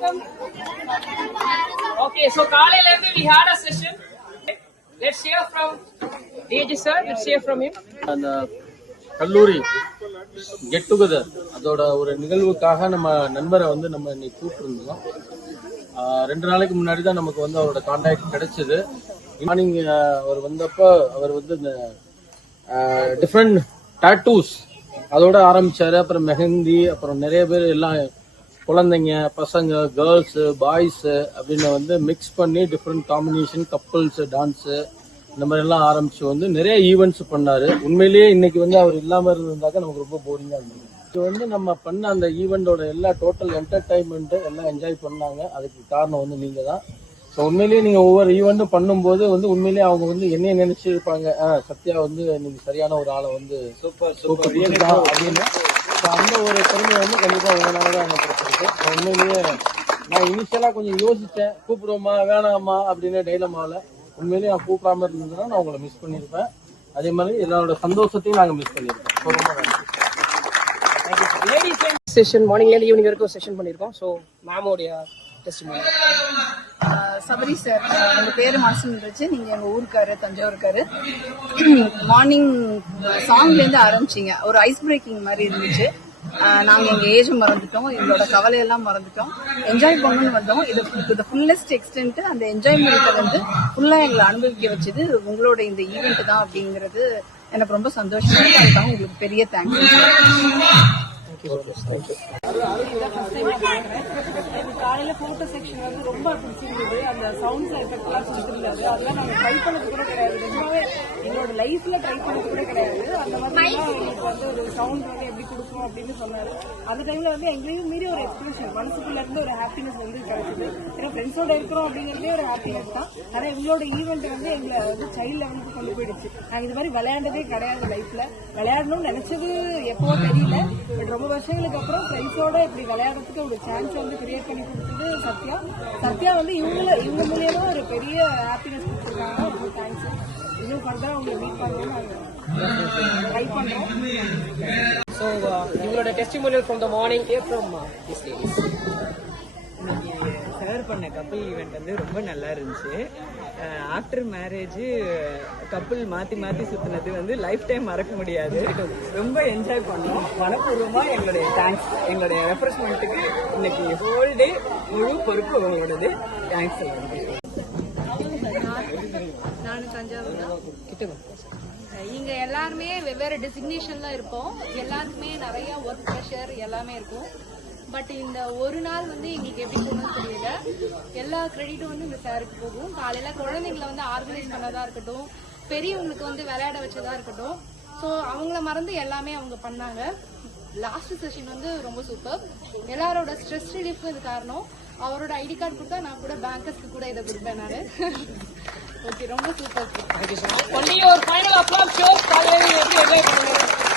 welcome. Okay, so காலையில இருந்து we had a session. Let's hear from DG sir. Let's hear from him. அந்த கல்லூரி get together அதோட ஒரு நிகழ்வுக்காக நம்ம நண்பரை வந்து நம்ம இன்னைக்கு கூப்பிட்டுருந்தோம். 2 நாளைக்கு முன்னாடி தான் நமக்கு வந்து அவரோட கான்டாக்ட் கிடைச்சது. மார்னிங் அவர் வந்தப்போ அவர் வந்து இந்த டிஃப்ரெண்ட் டாட்டூஸ் அதோட ஆரம்பிச்சாரு. அப்புறம் மெஹந்தி, அப்புறம் நிறைய பேர் எல்லாம் குழந்தைங்க, பசங்க, கேர்ள்ஸு, பாய்ஸு அப்படின்னு வந்து மிக்ஸ் பண்ணி டிஃப்ரெண்ட் காம்பினேஷன், கப்புள்ஸு, டான்ஸு இந்த மாதிரி எல்லாம் ஆரம்பிச்சு வந்து நிறைய ஈவெண்ட்ஸ் பண்ணாரு. உண்மையிலேயே இன்னைக்கு வந்து அவர் இல்லாம இருந்தாக்க நமக்கு ரொம்ப போரிங்கா இருந்தது. இது வந்து நம்ம பண்ண அந்த ஈவெண்டோட எல்லா டோட்டல் என்டர்டைன்மெண்ட் எல்லாம் என்ஜாய் பண்ணாங்க. அதுக்கு காரணம் வந்து நீங்க தான். ஸோ உண்மையிலேயே நீங்க ஒவ்வொரு ஈவெண்ட்டும் பண்ணும்போது வந்து உண்மையிலேயே அவங்க வந்து என்னைய நினைச்சிருப்பாங்க, சத்யா வந்து நீங்க சரியான ஒரு ஆளை வந்து சூப்பர் அப்படின்னு. அந்த ஒரு திறமையை வந்து கண்டிப்பா உங்களால தான் எனக்கு கிடைச்சிருக்கு. உண்மையிலேயே நான் இனிஷியலா கொஞ்சம் யோசிச்சேன், கூப்பிடுவோமா வேணாமா அப்படின்னு டைலமாவில். உண்மையிலேயே நான் கூப்பிடாம இருந்ததுன்னா நான் உங்களை மிஸ் பண்ணியிருப்பேன். அதே மாதிரி எல்லாரோட சந்தோஷத்தையும் நாங்கள் மிஸ் பண்ணியிருக்கோம். ரொம்ப நன்றி. செஷன் மார்னிங்லேருந்து ஈவினிங் வரைக்கும் செஷன் பண்ணியிருக்கோம். ஸோ மேமோடைய டெஸ்டிமோனி. சபரி சார், உங்க பேரு மாசம் இருந்துச்சு. நீங்க எங்க ஊருக்காரு, தஞ்சாவூருக்காரு. மார்னிங் சாங்ல இருந்து ஆரம்பிச்சீங்க. ஒரு ஐஸ் பிரேக்கிங் மாதிரி இருந்துச்சு. நாங்க எங்க ஏஜ் மறந்துட்டோம், எங்களோட கவலையெல்லாம் மறந்துட்டோம், என்ஜாய் பண்ணணும்னு வந்தோம். இது ஃபுல்லஸ்ட் எக்ஸ்டென்ட் அந்த என்ஜாய்மெண்ட்டை வந்து ஃபுல்லா எங்களை அனுபவிக்க வச்சது உங்களோட இந்த ஈவெண்ட் தான் அப்படிங்கிறது எனக்கு ரொம்ப சந்தோஷமா இருக்கு. அதுதான் உங்களுக்கு பெரிய தேங்க்யூ. காலையில போட்டோ செக்ஷன் வந்து ரொம்ப பிடிச்சிருந்தது. அந்த சவுண்ட்ஸ் எஃபெக்ட் எல்லாம் கொடுத்துருந்தாரு. அதெல்லாம் நாங்க ட்ரை பண்ணது கூட கிடையாது. ரொம்பவே எங்களோட லைஃப்ல ட்ரை பண்ணது கூட கிடையாது. அந்த மாதிரி எங்களுக்கு வந்து ஒரு சவுண்ட் வந்து எப்படி கொடுக்கும் அப்படின்னு சொன்னாரு. அந்த டைம்ல வந்து எங்களையும் மீறி ஒரு எக்ஸ்பிரஷன் மனசுக்குள்ள இருந்து ஒரு ஹாப்பினஸ் வந்து கிடைச்சது. ஏன்னா ஃப்ரெண்ட்ஸோட இருக்கிறோம் அப்படிங்கறதே ஒரு ஹாப்பினஸ் தான். ஆனா எங்களோட ஈவெண்ட் வந்து எங்களை வந்து சைல்ட் லெவலுக்கு கொண்டு போயிடுச்சு. நாங்க இது மாதிரி விளையாண்டதே கிடையாது. லைஃப்ல விளையாடணும்னு நினைச்சது எப்போ தெரியல. பட் ரொம்ப வருஷங்களுக்கு அப்புறம் ஃப்ரெண்ட்ஸோட இப்படி விளையாடுறதுக்கு ஒரு சான்ஸ் வந்து கிரியேட் பண்ணி கொடுத்தது சத்யா வந்து இவங்க மூலியமா ஒரு பெரிய ஹாப்பினஸ் கொடுத்துருக்காங்க. ரொம்ப தேங்க்ஸ். இன்னும் ஃபர்தரா உங்களை மீட் பண்ணணும்னு நாங்கள் ட்ரை பண்றோம். ஸோ உங்களோட testimonial from the morning from this days. இன்னைக்கு சார் பண்ண கப்பல் ஈவெண்ட் வந்து ரொம்ப நல்லா இருந்துச்சு. ஆஃப்டர் மேரேஜ் கப்பல் மாற்றி சுற்றினது வந்து லைஃப் டைம் மறக்க முடியாது. ரொம்ப என்ஜாய் பண்ணோம். மனப்பூர்வமா எங்களுடைய தேங்க்ஸ். எங்களுடைய ரெஃப்ரெஷ்மெண்ட்டுக்கு இன்னைக்கு ஹோல் டே முழு பொறுப்பு உங்களோடது. தேங்க்ஸ். நானும் தஞ்சாவூர் தான். இங்க எல்லாருமே வெவ்வேறு டெசிக்னேஷன்ல இருப்போம். எல்லாருக்குமே நிறைய ஒர்க் ப்ரெஷர் எல்லாமே இருக்கும். பட் இந்த ஒரு நாள் வந்து எங்களுக்கு எப்படி போகணும்னு தெரியல. எல்லா கிரெடிட்டும் வந்து இந்த சாருக்கு போகும். காலையில குழந்தைங்களை வந்து ஆர்கனைஸ் பண்ணதா இருக்கட்டும், பெரியவங்களுக்கு வந்து விளையாட வச்சதா இருக்கட்டும், ஸோ அவங்கள மறந்து எல்லாமே அவங்க பண்ணாங்க. லாஸ்ட் செஷன் வந்து ரொம்ப சூப்பர். எல்லாரோட ஸ்ட்ரெஸ் ரிலீஃப்க்கு இது காரணம். அவரோட ஐடி கார்டு கொடுத்தா நான் கூட பேங்கர்ஸ்க்கு கூட இதை கொடுப்பேன் நான். ஓகே, ரொம்ப super. Only your final applause shows காலையில எப்படி என்ஜாய் பண்ணுங்க.